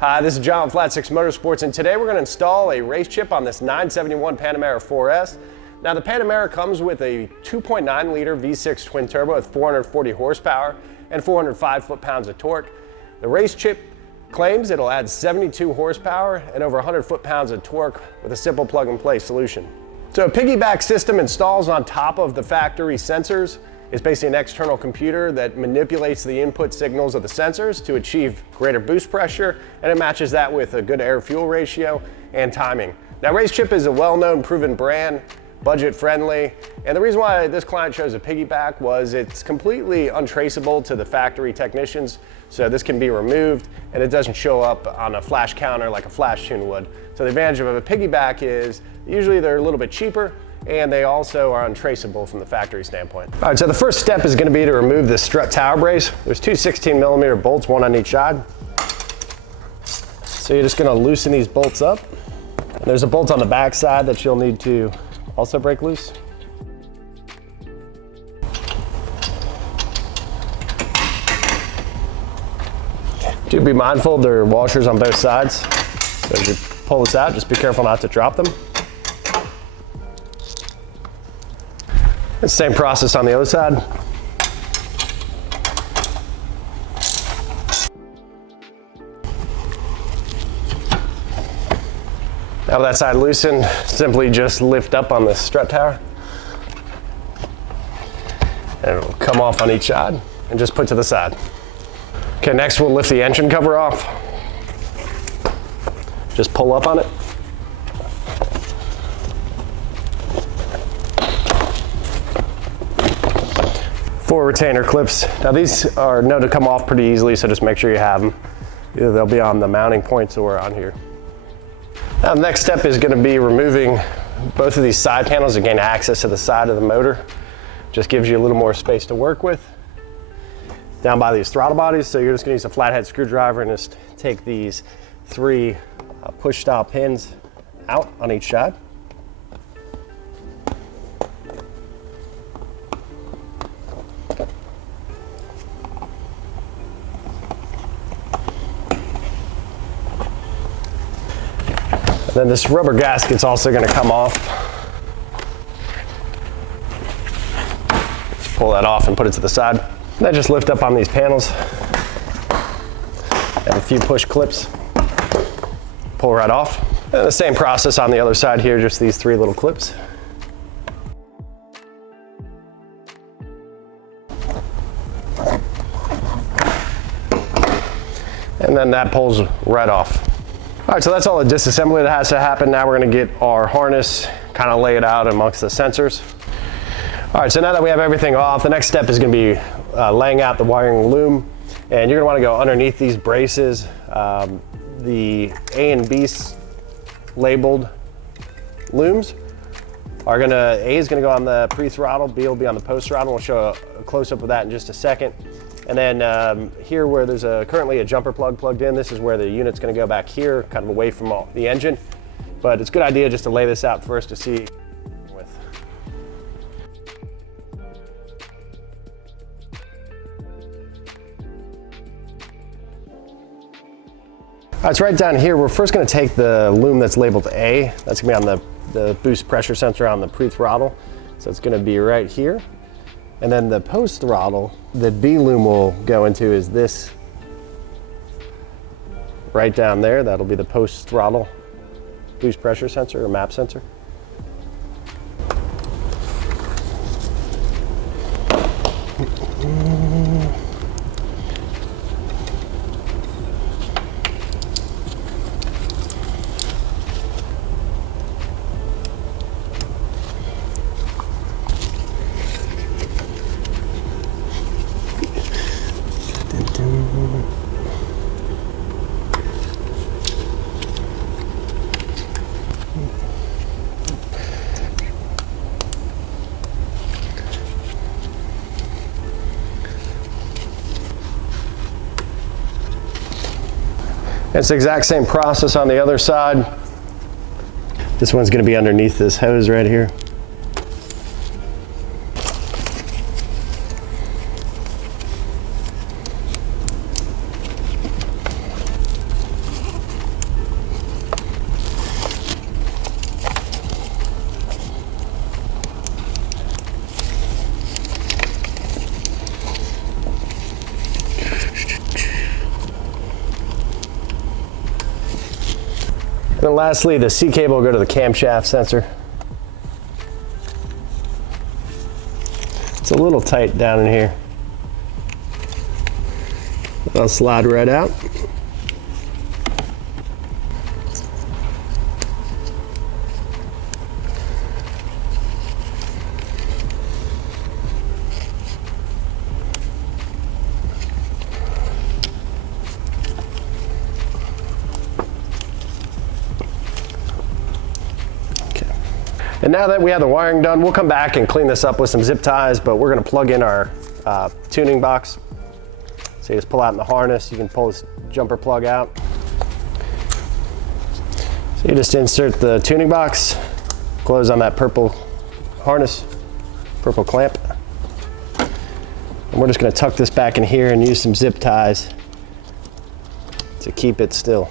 Hi, this is John with Flat 6 Motorsports, and today we're going to install a race chip on this 971 Panamera 4S. Now the Panamera comes with a 2.9 liter V6 twin turbo with 440 horsepower and 405 foot-pounds of torque. The race chip claims it'll add 72 horsepower and over 100 foot-pounds of torque with a simple plug-and-play solution. So a piggyback system installs on top of the factory sensors. It's basically an external computer that manipulates the input signals of the sensors to achieve greater boost pressure, and it matches that with a good air-fuel ratio and timing. Now RaceChip is a well-known, proven brand, budget-friendly, and the reason why this client chose a piggyback was it's completely untraceable to the factory technicians, so this can be removed and it doesn't show up on a flash counter like a flash tune would. So the advantage of a piggyback is usually they're a little bit cheaper, and they also are untraceable from the factory standpoint. All right, so the first step is going to be to remove this strut tower brace. There's two 16mm bolts, one on each side. So you're just going to loosen these bolts up. And there's a bolt on the back side that you'll need to also break loose. Do be mindful, there are washers on both sides. So as you pull this out, just be careful not to drop them. It's the same process on the other side. Now with that side loosened, simply just lift up on the strut tower. And it will come off on each side and just put to the side. Okay, next we'll lift the engine cover off. Just pull up on it. 4 retainer clips. Now these are known to come off pretty easily, so just make sure you have them. Either they'll be on the mounting points or on here. Now the next step is going to be removing both of these side panels to gain access to the side of the motor. Just gives you a little more space to work with. Down by these throttle bodies, so you're just going to use a flathead screwdriver and just take these 3 push style pins out on each side. And then this rubber gasket's also going to come off. Just pull that off and put it to the side. And then just lift up on these panels. Have a few push clips. Pull right off. And the same process on the other side here, just these 3 little clips. And then that pulls right off. All right, so that's all the disassembly that has to happen. Now we're going to get our harness, kind of lay it out amongst the sensors. All right, so now that we have everything off, the next step is going to be laying out the wiring loom. And you're going to want to go underneath these braces. The A and B labeled looms are going to, A is going to go on the pre-throttle, B will be on the post-throttle. We'll show a close-up of that in just a second. And then here where there's currently a jumper plug plugged in, this is where the unit's going to go back here, kind of away from the engine. But it's a good idea just to lay this out first to see with. All right, so right down here, we're first going to take the loom that's labeled A. That's going to be on the boost pressure sensor on the pre-throttle. So it's going to be right here. And then the post throttle that B loom will go into is this right down there. That'll be the post throttle boost pressure sensor or map sensor. It's the exact same process on the other side. This one's going to be underneath this hose right here. And then lastly, the C cable will go to the camshaft sensor. It's a little tight down in here. I'll slide right out. And now that we have the wiring done, we'll come back and clean this up with some zip ties, but we're gonna plug in our tuning box. So you just pull out in the harness, you can pull this jumper plug out. So you just insert the tuning box, close on that purple harness, purple clamp. And we're just gonna tuck this back in here and use some zip ties to keep it still.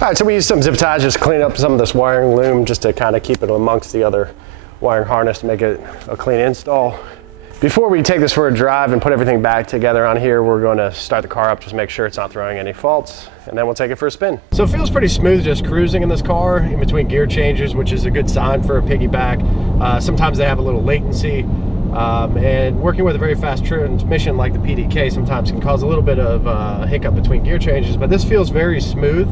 All right, so we use some zip ties just to clean up some of this wiring loom just to kind of keep it amongst the other wiring harness to make it a clean install. Before we take this for a drive and put everything back together on here, we're going to start the car up, just make sure it's not throwing any faults, and then we'll take it for a spin. So it feels pretty smooth just cruising in this car in between gear changes, which is a good sign for a piggyback. Sometimes they have a little latency, and working with a very fast transmission like the PDK sometimes can cause a little bit of a hiccup between gear changes, but this feels very smooth,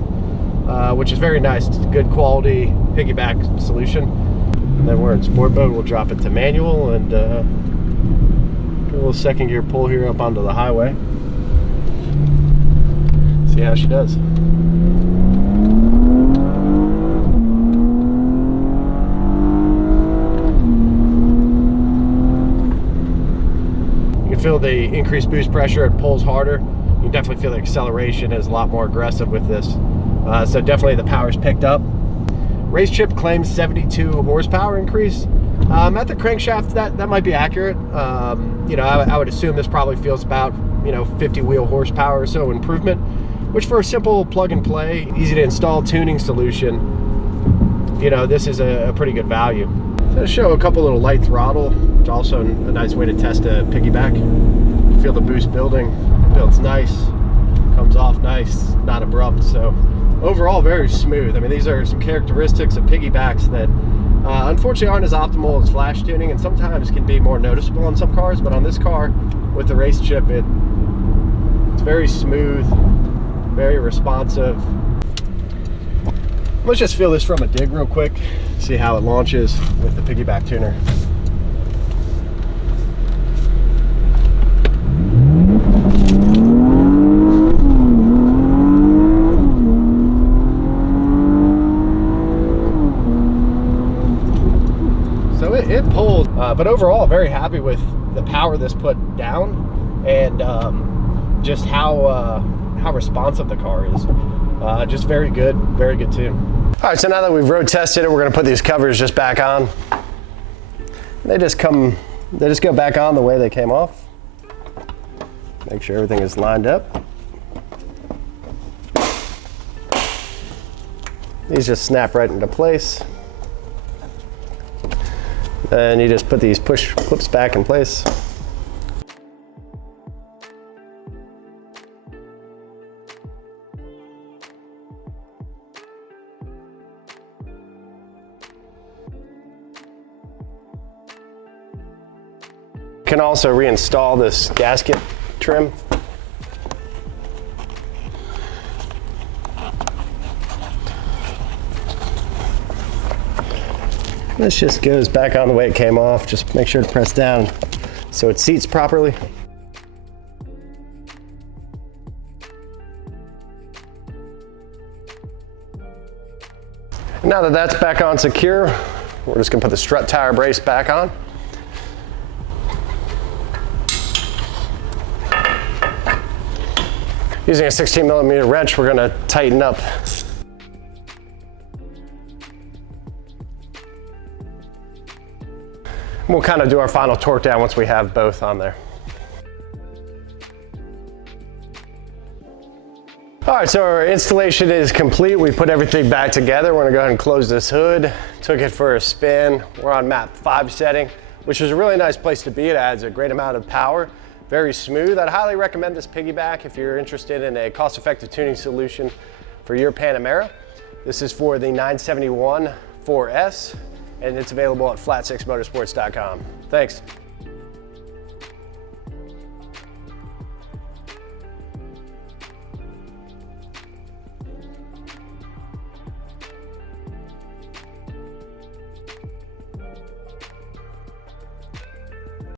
which is very nice. It's a good quality piggyback solution. And then we're in sport mode, we'll drop it to manual and get a little second gear pull here up onto the highway. See how she does. You can feel the increased boost pressure, it pulls harder. You can definitely feel the acceleration is a lot more aggressive with this. So definitely the power's picked up. RaceChip claims 72 horsepower increase. At the crankshaft, that might be accurate. You know, I would assume this probably feels about, 50 wheel horsepower or so improvement, which for a simple plug and play, easy to install tuning solution, this is a pretty good value. So to show a couple little light throttle, it's also a nice way to test a piggyback. You feel the boost building, builds nice, comes off nice, not abrupt. So overall, very smooth. I mean, these are some characteristics of piggybacks that unfortunately aren't as optimal as flash tuning and sometimes can be more noticeable on some cars, but on this car with the RaceChip, it's very smooth, very responsive. Let's just feel this from a dig real quick, see how it launches with the piggyback tuner. It pulled, but overall very happy with the power this put down and just how responsive the car is. Just very good tune. All right, so now that we've road tested it, we're going to put these covers just back on. They just go back on the way they came off. Make sure everything is lined up. These just snap right into place. And you just put these push clips back in place. You can also reinstall this gasket trim. This just goes back on the way it came off. Just make sure to press down so it seats properly. Now that that's back on secure, we're just gonna put the strut tire brace back on. Using a 16mm wrench, we're gonna tighten up We'll kind of do our final torque down once we have both on there. All right, so our installation is complete. We put everything back together. We're gonna go ahead and close this hood. Took it for a spin. We're on map 5 setting, which is a really nice place to be. It adds a great amount of power, very smooth. I'd highly recommend this piggyback if you're interested in a cost-effective tuning solution for your Panamera. This is for the 971 4S, and it's available at flat6motorsports.com. Thanks.